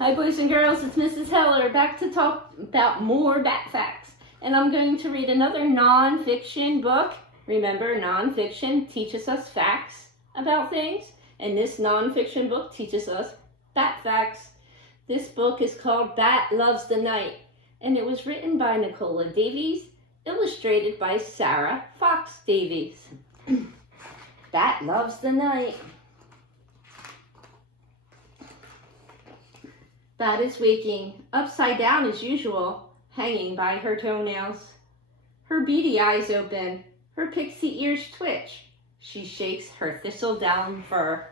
Hi boys and girls, it's Mrs. Heller back to talk about more bat facts. And I'm going to read another non-fiction book. Remember, non-fiction teaches us facts about things, and this non-fiction book teaches us bat facts. This book is called Bat Loves the Night, and it was written by Nicola Davies, illustrated by Sarah Fox Davies. Bat loves the night. Bat is waking, upside down as usual, hanging by her toenails. Her beady eyes open, her pixie ears twitch. She shakes her thistledown fur.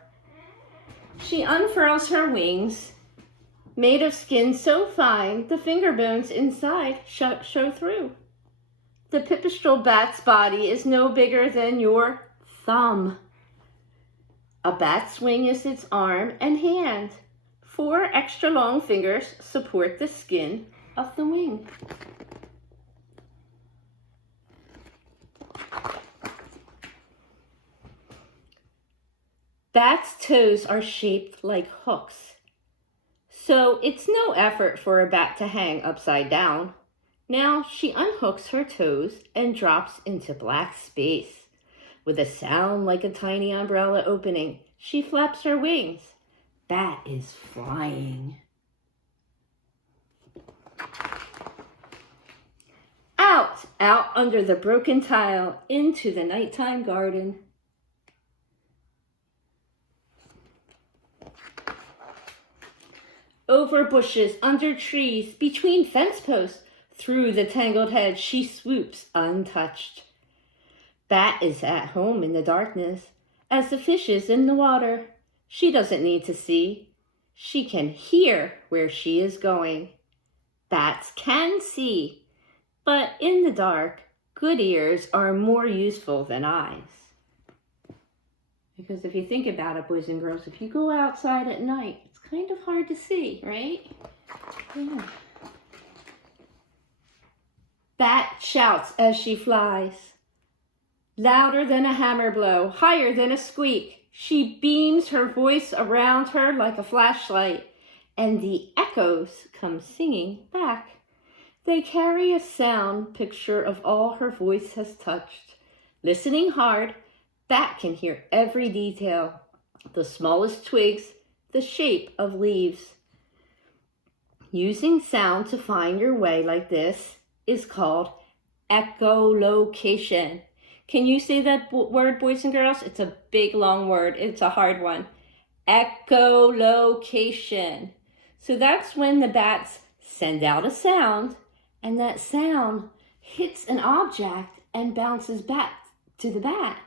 She unfurls her wings, made of skin so fine the finger bones inside show through. The pipistrelle bat's body is no bigger than your thumb. A bat's wing is its arm and hand. 4 extra long fingers support the skin of the wing. Bats' toes are shaped like hooks, so it's no effort for a bat to hang upside down. Now she unhooks her toes and drops into black space. With a sound like a tiny umbrella opening, she flaps her wings. Bat is flying. Out under the broken tile, into the nighttime garden. Over bushes, under trees, between fence posts, through the tangled hedge, she swoops untouched. Bat is at home in the darkness, as the fish is in the water. She doesn't need to see. She can hear where she is going. Bats can see, but in the dark, good ears are more useful than eyes. Because if you think about it, boys and girls, if you go outside at night, it's kind of hard to see, right? Yeah. Bat shouts as she flies. Louder than a hammer blow, higher than a squeak. She beams her voice around her like a flashlight, and the echoes come singing back. They carry a sound picture of all her voice has touched. Listening hard, Bat can hear every detail, the smallest twigs, the shape of leaves. Using sound to find your way like this is called echolocation. Can you say that word, boys and girls? It's a big, long word. It's a hard one. Echolocation. So that's when the bats send out a sound, and that sound hits an object and bounces back to the bat.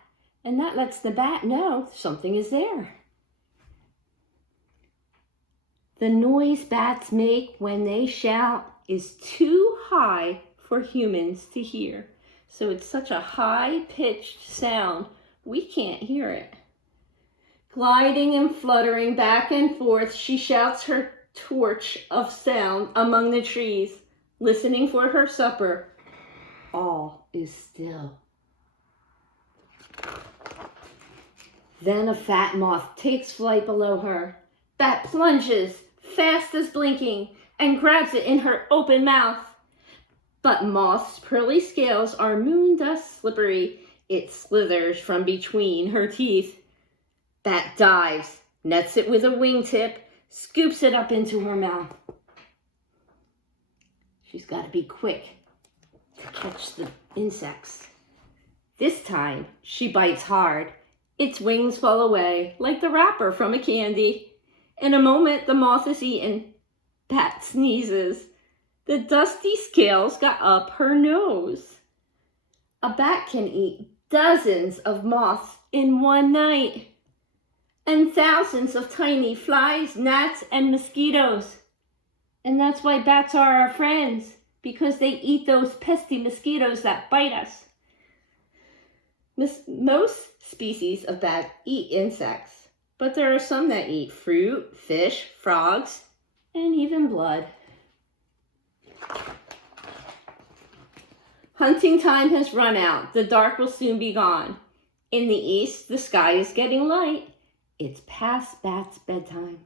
And that lets the bat know something is there. The noise bats make when they shout is too high for humans to hear. So it's such a high-pitched sound, we can't hear it. Gliding and fluttering back and forth, she shouts her torch of sound among the trees, listening for her supper. All is still. Then a fat moth takes flight below her. Bat plunges, fast as blinking, and grabs it in her open mouth. But moth's pearly scales are moon dust slippery. It slithers from between her teeth. Bat dives, nets it with a wingtip, scoops it up into her mouth. She's got to be quick to catch the insects. This time, she bites hard. Its wings fall away like the wrapper from a candy. In a moment, the moth is eaten. Bat sneezes. The dusty scales got up her nose. A bat can eat dozens of moths in one night, and thousands of tiny flies, gnats, and mosquitoes. And that's why bats are our friends, because they eat those pesky mosquitoes that bite us. Most species of bat eat insects, but there are some that eat fruit, fish, frogs, and even blood. Hunting time has run out. The dark will soon be gone. In the east, the sky is getting light. It's past Bat's bedtime.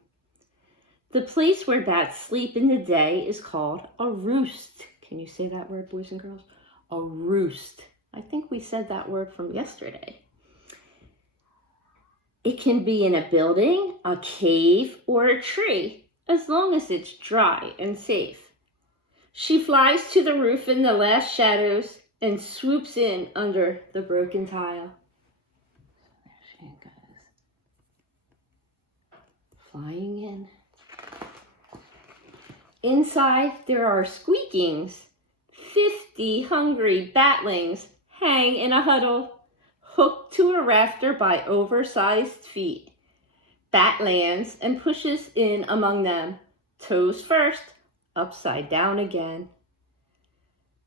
The place where bats sleep in the day is called a roost. Can you say that word, boys and girls? A roost. I think we said that word from yesterday. It can be in a building, a cave, or a tree, as long as it's dry and safe. She flies to the roof in the last shadows and swoops in under the broken tile. There she goes. Flying in. Inside, there are squeakings. 50 hungry batlings hang in a huddle, hooked to a rafter by oversized feet. Bat lands and pushes in among them, toes first, upside down again.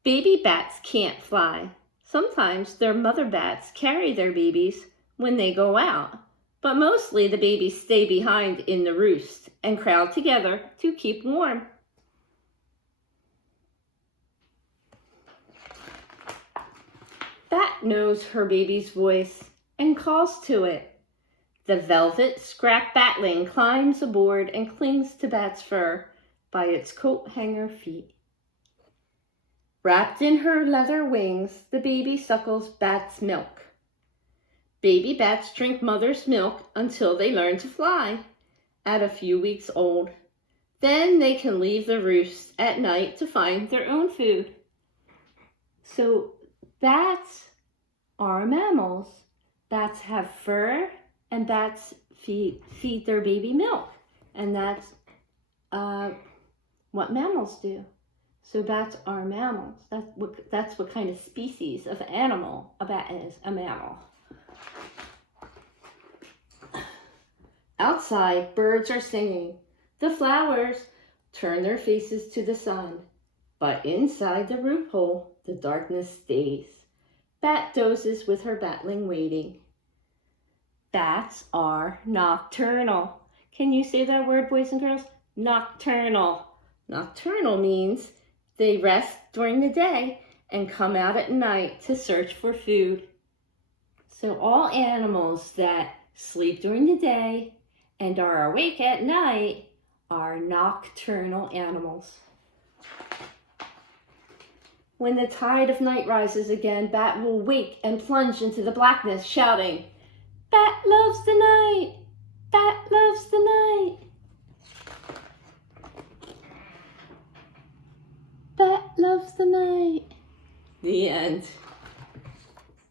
Baby bats can't fly. Sometimes their mother bats carry their babies when they go out, but mostly the babies stay behind in the roost and crowd together to keep warm. Bat knows her baby's voice and calls to it. The velvet scrap batling climbs aboard and clings to Bat's fur by its coat hanger feet. Wrapped in her leather wings, the baby suckles Bat's milk. Baby bats drink mother's milk until they learn to fly at a few weeks old. Then they can leave the roost at night to find their own food. So bats are mammals. Bats have fur, and bats feed their baby milk. And that's what mammals do. So bats are mammals. That's what kind of species of animal a bat is, a mammal. Outside, birds are singing. The flowers turn their faces to the sun. But inside the roof hole, the darkness stays. Bat dozes with her batling waiting. Bats are nocturnal. Can you say that word, boys and girls? Nocturnal. Nocturnal means they rest during the day and come out at night to search for food. So all animals that sleep during the day and are awake at night are nocturnal animals. When the tide of night rises again, Bat will wake and plunge into the blackness, shouting, "Bat loves the night! Bat loves the night! Bat loves the night." The end.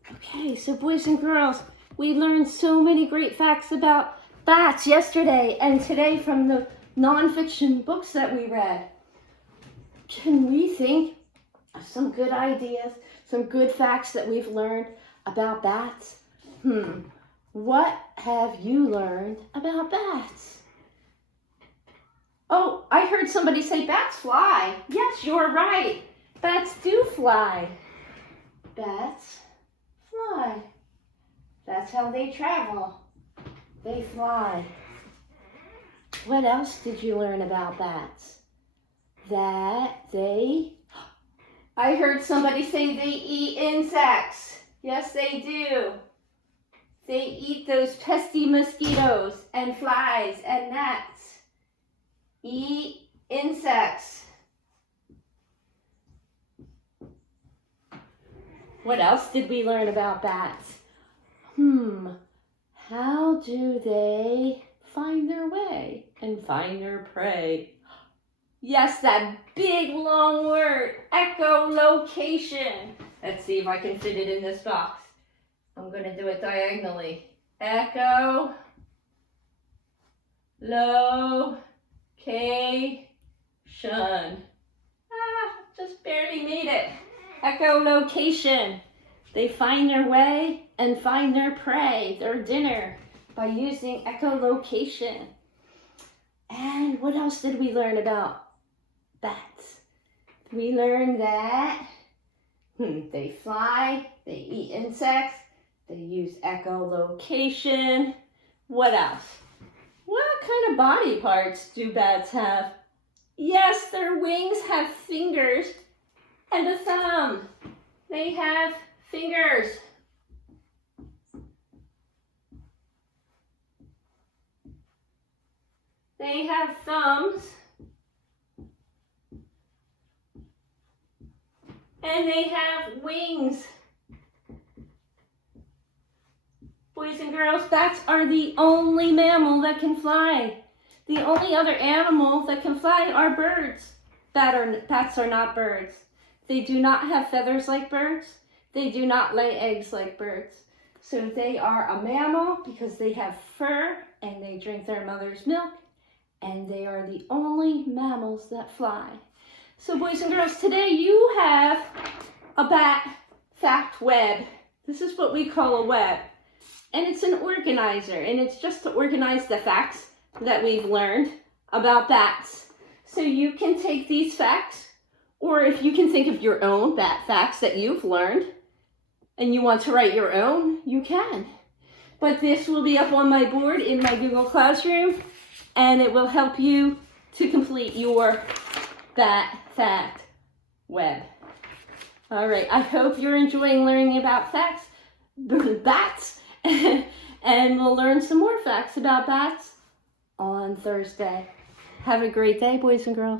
Okay, so boys and girls, we learned so many great facts about bats yesterday and today from the nonfiction books that we read. Can we think of some good ideas, some good facts that we've learned about bats? What have you learned about bats? Oh, I heard somebody say bats fly. Yes, you're right. Bats do fly. Bats fly. That's how they travel. They fly. What else did you learn about bats? I heard somebody say they eat insects. Yes, they do. They eat those pesky mosquitoes and flies and gnats. Eat insects. What else did we learn about bats? How do they find their way and find their prey? Yes, that big long word, echolocation. Let's see if I can fit it in this box. I'm going to do it diagonally. Echolocation. Just barely made it. Echolocation. They find their way and find their prey, their dinner, by using echolocation. And what else did we learn about bats? We learned that they fly, they eat insects, they use echolocation. What else? What kind of body parts do bats have? Yes, their wings have fingers and a thumb. They have fingers. They have thumbs. And they have wings. Boys and girls, bats are the only mammal that can fly. The only other animal that can fly are birds. Bats are not birds. They do not have feathers like birds. They do not lay eggs like birds. So they are a mammal because they have fur and they drink their mother's milk. And they are the only mammals that fly. So boys and girls, today you have a bat fact web. This is what we call a web. And it's an organizer, and it's just to organize the facts that we've learned about bats. So you can take these facts, or if you can think of your own bat facts that you've learned, and you want to write your own, you can. But this will be up on my board in my Google Classroom, and it will help you to complete your bat fact web. All right, I hope you're enjoying learning about bats, and we'll learn some more facts about bats on Thursday. Have a great day, boys and girls.